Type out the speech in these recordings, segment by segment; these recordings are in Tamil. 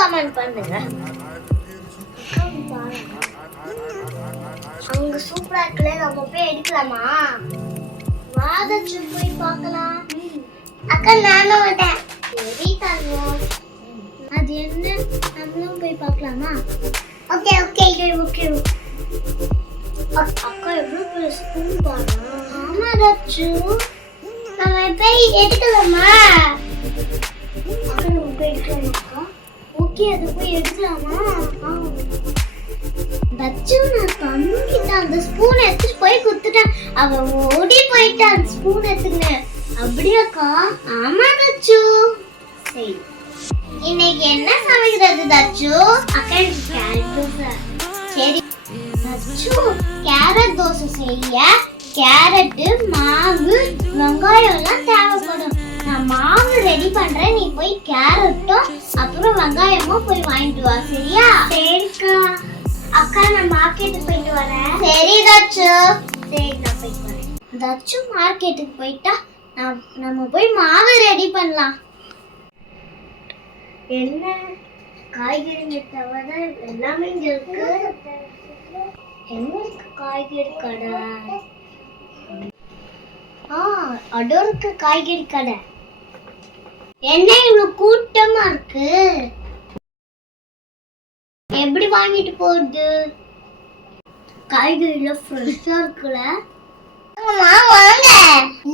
கமெண்ட் பண்ணுங்க. அங்க சூப்பரா இருக்குல்ல, நம்ம போய் எடுக்கலாமா? வாதச்சு போய் பார்க்கலாம். அக்கா நானும் வரேன். சரி தருவோம். அது என்ன, நம்மளும் போய் பார்க்கலாமா? Okay okay okay. அக்கா எவ்வளவு பெரிய ஸ்பூன் பாரு. ஆமா தச்சு, நம்ம போய் எடுக்கலாமா? அக்கா நம்ம போய் எடுக்கலாமா? ஓகே, அது போய் எடுக்கலாமா? தச்சு நான் தம்பிட்ட அந்த ஸ்பூன் எடுத்துட்டு போய் குத்துட்டேன். அவ ஓடி போயிட்டா அந்த ஸ்பூன் எடுத்துன்னு. அப்படியாக்கா? ஆமா தச்சு. சரி, இன்னைக்கு என்ன சமைக்கிறது தச்சு? அக்கா எனக்கு கேரட் தோசை. சரி தச்சு, கேரட் தோசை செய்ய கேரட், மாவு, வெங்காயம் எல்லாம் தேவைப்படும். நான் மாவு ரெடி பண்றேன், நீ போய் கேரட்டும் அப்புறம் வெங்காயமும் போய் வாங்கிட்டு வா. சரியா? சரிக்கா. அக்கா நான் மார்க்கெட்டுக்கு போயிட்டு வரேன். சரி தச்சு. சரி நான் போயிட்டு வரேன். தச்சு மார்க்கெட்டுக்கு போயிட்டா நம்ம போய் மாவு ரெடி பண்ணலாம். என்ன காய்கறிங்க தவிர எல்லாமே இங்க இருக்கு. எங்க இருக்கு காய்கறி கடை? அட இருக்கு காய்கறி கடை. என்ன இவ்வளவு கூட்டமா இருக்கு? எப்படி வாங்கிட்டு போகுது? காய்கறில ஃப்ரெஷ்ஷா இருக்குல்ல. வாங்க,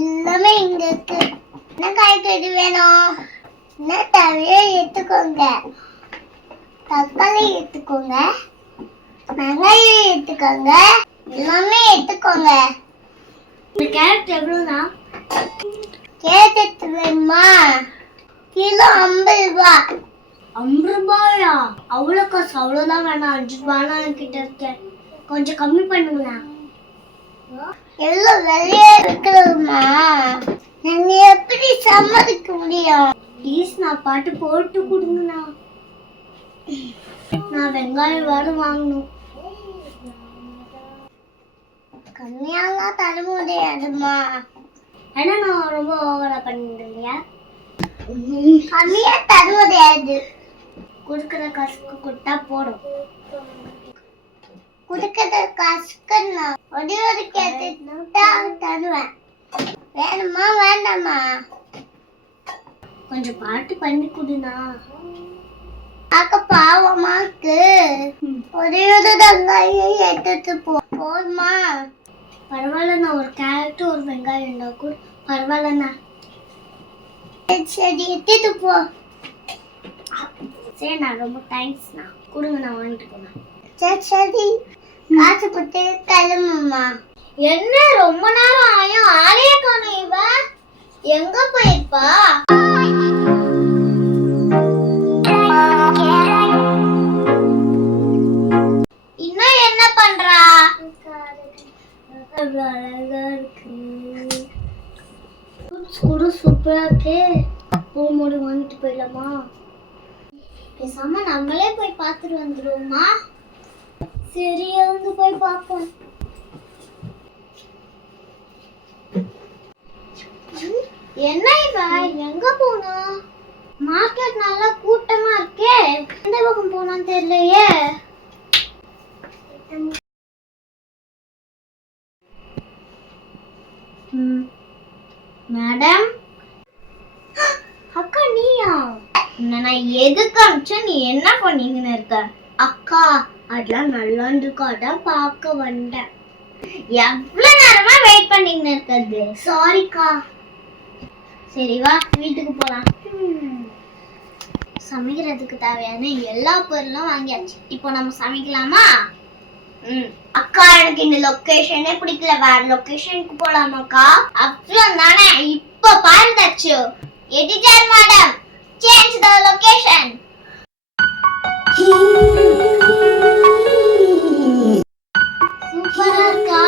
எல்லாமே இங்க இருக்கு. என்ன காய்கறி வேணும்? என்ன தேவையோ எடுத்துக்கோங்க. தக்காளி எடுத்துக்கோங்க, வெங்காயம் எடுத்துக்கோங்க, எல்லாமே எடுத்துக்கோங்க. கேரட் எவ்வளோண்ணா? கேரட் வேணுமா? கிலோ 50 ரூபாய். 50 ரூபாயா? அவ்வளோ காசு? அவ்வளோதான் வேணாம், 5 ரூபானா கிட்ட இருக்கேன். கொஞ்சம் கம்மி பண்ணுங்களா? எவ்வளோ வெளியே இருக்கிறதுமா? நாங்க எப்படி சம்மதிக்க முடியும்? ப்ளீஸ் நான் பாட்டு போட்டு கொடுங்கண்ணா. நான் வெங்காயம் வேறு வாங்கணும். கம்மியாலாம் தர முடியாதுமா. ஏன்னா நான் ரொம்ப ஓவரா பண்ணிட்டேன் இல்லையா? கம்மியா தர முடியாது. கொடுக்குற காசுக்கு கொடுத்தா போடும். கொடுக்குற காசுக்கு நான் ஒரு கேட்டு தருவேன். வேணுமா வேண்டாமா? கொஞ்சம் பாட்டு பண்ணி கொடுனா. பார்க்க பாவமா இருக்கு. ஒரே ஒரு வெங்காயம் எடுத்துட்டு போதுமா? பரவாயில்லண்ணா, ஒரு கேரட் ஒரு வெங்காயம் இருந்தா கூட பரவாயில்லண்ணா. சரி எடுத்துட்டு போ. சரி நான் ரொம்ப தேங்க்ஸ்ண்ணா. கொடுங்க, நான் வாங்கிட்டு போனேன். சரி சரி, காசு கொடுத்து கிளம்புமா. என்ன ரொம்ப நேரம் ஆயும் ஆளைய காணோம். இவ எங்க போயிருப்பா? இன்னும் என்ன பண்றா? அழகா இருக்கு. சூப்பரா இருக்கு. பூமோடு வாங்கிட்டு போயிடலாமா? பேசாம நம்மளே போய் பார்த்துட்டு வந்துடுவோமா? சரி, வந்து போய் பார்ப்போம். என்ன இவ எங்க போனா? மார்க்கெட் நல்லா கூட்டமா இருக்கே. எந்த பக்கம் போனான்னு தெரியலையே. மேடம், அக்கா நீயா? நான் எதுக்கு அனுப்பிச்ச? நீ என்ன பண்ணிங்கன்னு இருக்க? அக்கா அதெல்லாம் நல்லா இருக்காதான் பார்க்க வந்தேன். எவ்வளவு நேரமா வெயிட் பண்ணிங்கன்னு இருக்கிறது. சாரிக்கா. சரி வா, வீட்டுக்கு போலாம். சமைக்கிறதுக்கு தேவையான எல்லா பொருளும் வாங்கியாச்சு. இப்போ நம்ம சமைக்கலாமா? அக்கா எனக்கு இந்த லொகேஷனே பிடிக்கல, வேற லொகேஷனுக்கு போலாமாக்கா? அப்புறம் தானே. இப்போ பாரு தச்சு, editor madam, change the location. சூப்பரா இருக்கா?